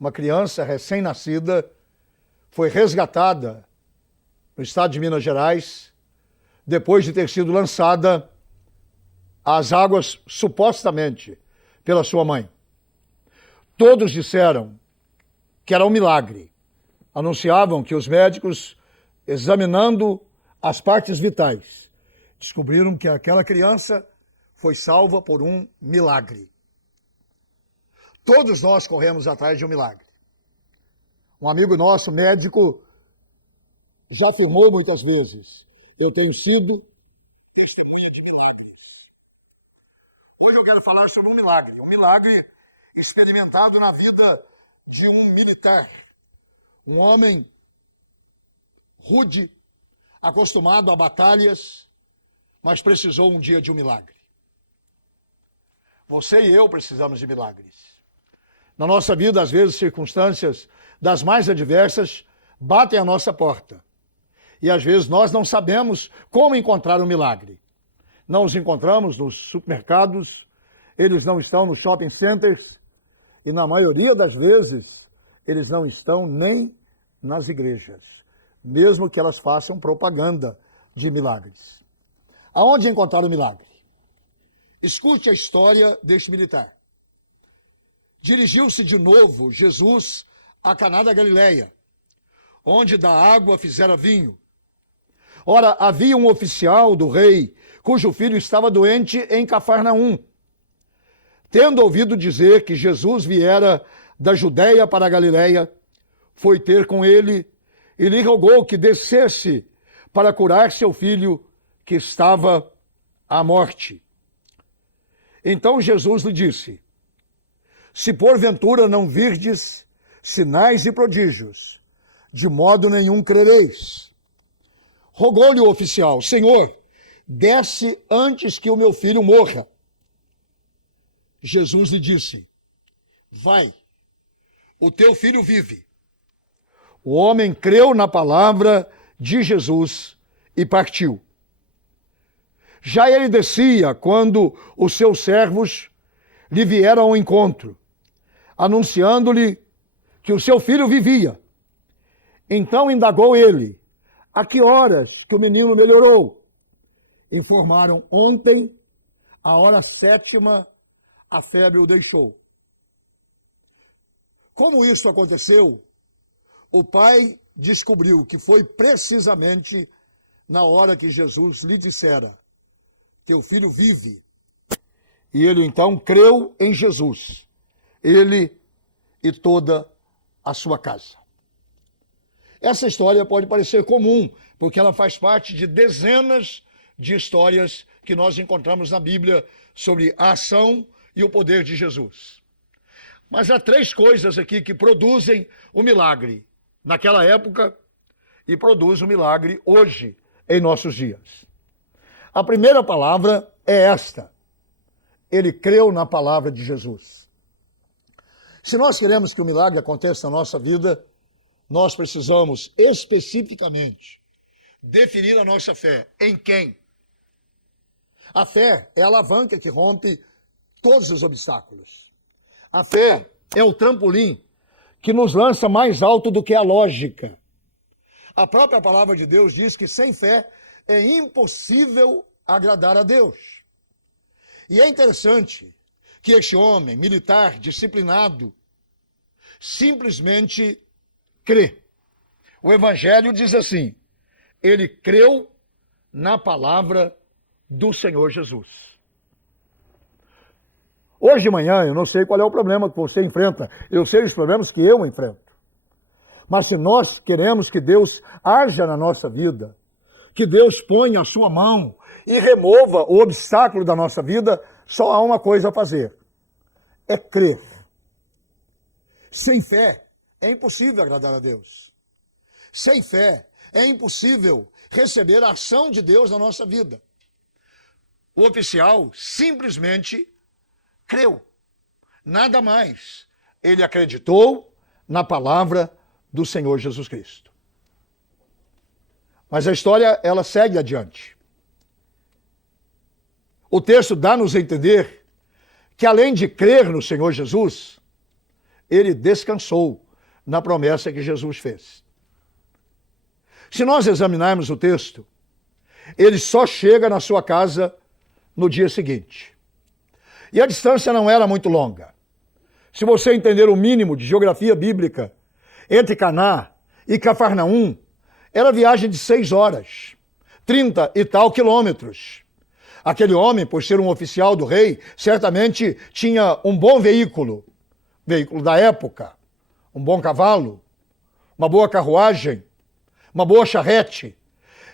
uma criança recém-nascida, foi resgatada no estado de Minas Gerais, depois de ter sido lançada às águas, supostamente, pela sua mãe. Todos disseram que era um milagre. Anunciavam que os médicos, examinando as partes vitais, descobriram que aquela criança foi salva por um milagre. Todos nós corremos atrás de um milagre. Um amigo nosso, médico, já afirmou muitas vezes: eu tenho sido testemunha de milagres. Hoje eu quero falar sobre um milagre experimentado na vida de um militar, um homem rude, acostumado a batalhas, mas precisou um dia de um milagre. Você e eu precisamos de milagres. Na nossa vida, às vezes, circunstâncias das mais adversas batem à nossa porta. E às vezes nós não sabemos como encontrar um milagre. Não os encontramos nos supermercados, eles não estão nos shopping centers e na maioria das vezes eles não estão nem nas igrejas, mesmo que elas façam propaganda de milagres. Aonde encontrar o milagre? Escute a história deste militar. Dirigiu-se de novo Jesus a Caná da Galileia, onde da água fizera vinho. Ora, havia um oficial do rei, cujo filho estava doente em Cafarnaum. Tendo ouvido dizer que Jesus viera da Judéia para a Galileia, foi ter com ele e lhe rogou que descesse para curar seu filho, que estava à morte. Então Jesus lhe disse: se porventura não virdes sinais e prodígios, de modo nenhum crereis. Rogou-lhe o oficial: Senhor, desce antes que o meu filho morra. Jesus lhe disse: vai, o teu filho vive. O homem creu na palavra de Jesus e partiu. Já ele descia quando os seus servos lhe vieram ao encontro, anunciando-lhe que o seu filho vivia. Então indagou ele: a que horas que o menino melhorou? Informaram: ontem, à hora 7ª, a febre o deixou. Como isso aconteceu? O pai descobriu que foi precisamente na hora que Jesus lhe dissera: teu filho vive. E ele então creu em Jesus, ele e toda a sua casa. Essa história pode parecer comum, porque ela faz parte de dezenas de histórias que nós encontramos na Bíblia sobre a ação e o poder de Jesus. Mas há 3 coisas aqui que produzem o milagre naquela época e produzem o milagre hoje, em nossos dias. A primeira palavra é esta: ele creu na palavra de Jesus. Se nós queremos que o milagre aconteça na nossa vida, nós precisamos especificamente definir a nossa fé. Em quem? A fé é a alavanca que rompe todos os obstáculos. A fé é o trampolim que nos lança mais alto do que a lógica. A própria palavra de Deus diz que sem fé é impossível agradar a Deus. E é interessante que este homem militar, disciplinado, simplesmente crê. O Evangelho diz assim: ele creu na palavra do Senhor Jesus. Hoje de manhã, eu não sei qual é o problema que você enfrenta, eu sei os problemas que eu enfrento. Mas se nós queremos que Deus haja na nossa vida, que Deus ponha a sua mão e remova o obstáculo da nossa vida, só há uma coisa a fazer: é crer. Sem fé é impossível agradar a Deus. Sem fé é impossível receber a ação de Deus na nossa vida. O oficial simplesmente creu. Nada mais. Ele acreditou na palavra do Senhor Jesus Cristo. Mas a história, ela segue adiante. O texto dá-nos a entender que, além de crer no Senhor Jesus, ele descansou na promessa que Jesus fez. Se nós examinarmos o texto, ele só chega na sua casa no dia seguinte. E a distância não era muito longa. Se você entender o mínimo de geografia bíblica, entre Caná e Cafarnaum, era viagem de 6 horas, 30 e tal quilômetros. Aquele homem, por ser um oficial do rei, certamente tinha um bom veículo da época, um bom cavalo, uma boa carruagem, uma boa charrete.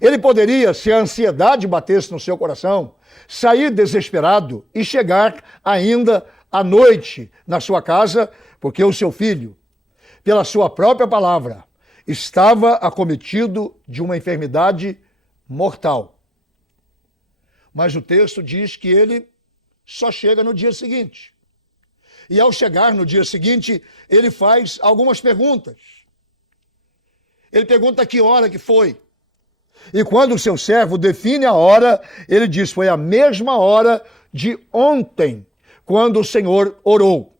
Ele poderia, se a ansiedade batesse no seu coração, sair desesperado e chegar ainda à noite na sua casa, porque o seu filho, pela sua própria palavra, estava acometido de uma enfermidade mortal. Mas o texto diz que ele só chega no dia seguinte. E ao chegar no dia seguinte, ele faz algumas perguntas. Ele pergunta que hora que foi. E quando o seu servo define a hora, ele diz, foi a mesma hora de ontem, quando o Senhor orou.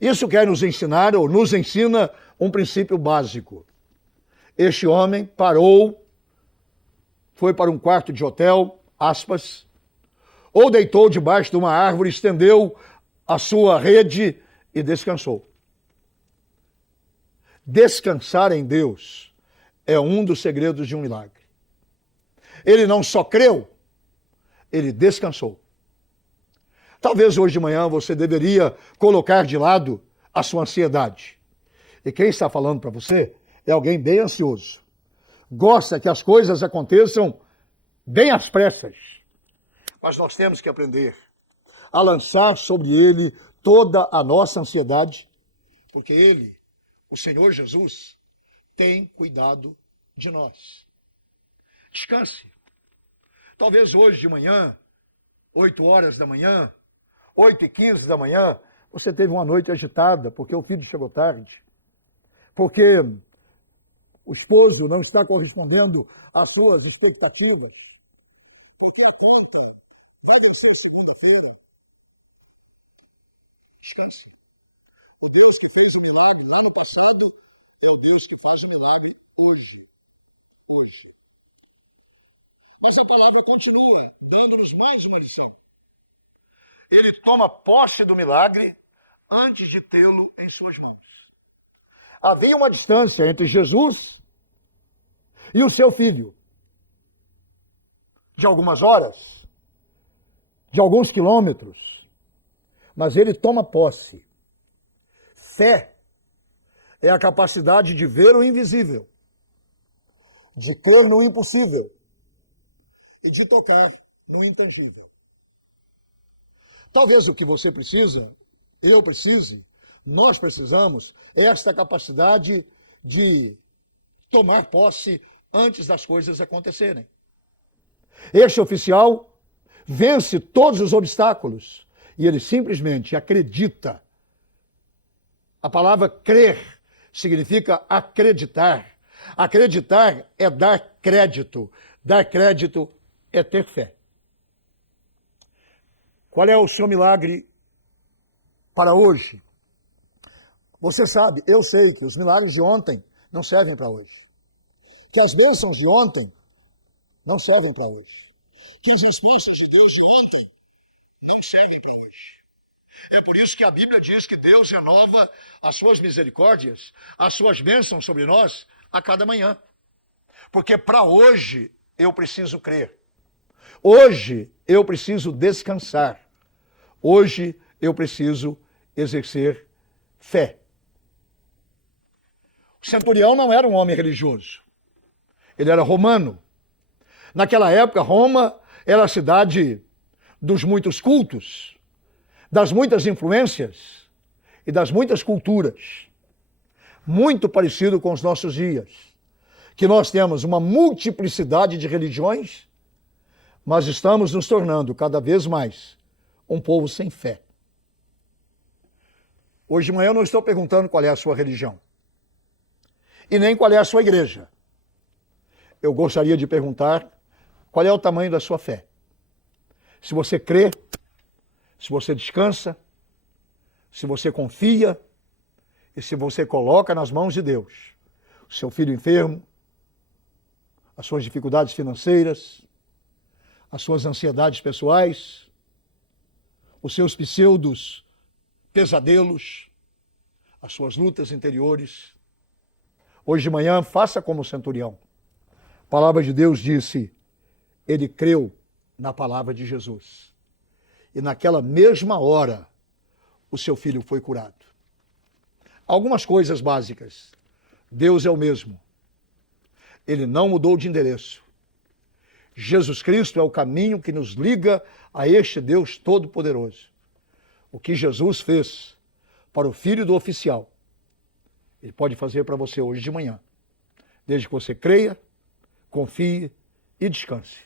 Isso quer nos ensinar, ou nos ensina, um princípio básico. Este homem parou, foi para um quarto de hotel, aspas, ou deitou debaixo de uma árvore, estendeu a sua rede e descansou. Descansar em Deus é um dos segredos de um milagre. Ele não só creu, ele descansou. Talvez hoje de manhã você deveria colocar de lado a sua ansiedade. E quem está falando para você é alguém bem ansioso. Gosta que as coisas aconteçam bem às pressas. Mas nós temos que aprender a lançar sobre ele toda a nossa ansiedade, porque ele, o Senhor Jesus, tem cuidado de nós. Descanse. Talvez hoje de manhã, 8 horas da manhã, 8h15 da manhã, você teve uma noite agitada, porque o filho chegou tarde, porque o esposo não está correspondendo às suas expectativas, porque a conta vai vencer segunda-feira. Descanse. O Deus que fez o milagre lá no passado é o Deus que faz o milagre hoje. Hoje. Mas a palavra continua dando-nos mais uma lição. Ele toma posse do milagre antes de tê-lo em suas mãos. Havia uma distância entre Jesus e o seu filho. De algumas horas, de alguns quilômetros. Mas ele toma posse. Fé é a capacidade de ver o invisível, de crer no impossível e de tocar no intangível. Talvez o que você precisa, eu precise, nós precisamos, é esta capacidade de tomar posse antes das coisas acontecerem. Este oficial vence todos os obstáculos e ele simplesmente acredita. A palavra crer significa acreditar. Acreditar é dar crédito. Dar crédito é ter fé. Qual é o seu milagre para hoje? Você sabe, eu sei que os milagres de ontem não servem para hoje. Que as bênçãos de ontem não servem para hoje. Que as respostas de Deus de ontem não servem para hoje. É por isso que a Bíblia diz que Deus renova as suas misericórdias, as suas bênçãos sobre nós a cada manhã. Porque para hoje eu preciso crer. Hoje eu preciso descansar. Hoje eu preciso exercer fé. O centurião não era um homem religioso. Ele era romano. Naquela época, Roma era a cidade dos muitos cultos, das muitas influências e das muitas culturas. Muito parecido com os nossos dias, que nós temos uma multiplicidade de religiões, mas estamos nos tornando cada vez mais um povo sem fé. Hoje de manhã eu não estou perguntando qual é a sua religião e nem qual é a sua igreja. Eu gostaria de perguntar qual é o tamanho da sua fé. Se você crê, se você descansa, se você confia e se você coloca nas mãos de Deus o seu filho enfermo, as suas dificuldades financeiras, as suas ansiedades pessoais, os seus pseudos pesadelos, as suas lutas interiores. Hoje de manhã, faça como o centurião. A palavra de Deus disse, ele creu na palavra de Jesus. E naquela mesma hora, o seu filho foi curado. Algumas coisas básicas. Deus é o mesmo. Ele não mudou de endereço. Jesus Cristo é o caminho que nos liga a este Deus Todo-Poderoso. O que Jesus fez para o filho do oficial, ele pode fazer para você hoje de manhã, desde que você creia, confie e descanse.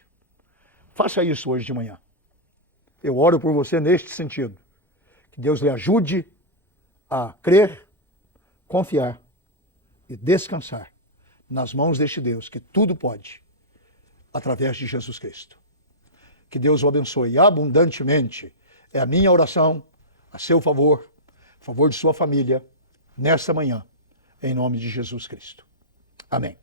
Faça isso hoje de manhã. Eu oro por você neste sentido. Que Deus lhe ajude a crer, confiar e descansar nas mãos deste Deus que tudo pode, através de Jesus Cristo. Que Deus o abençoe abundantemente. É a minha oração a seu favor, a favor de sua família, nesta manhã, em nome de Jesus Cristo. Amém.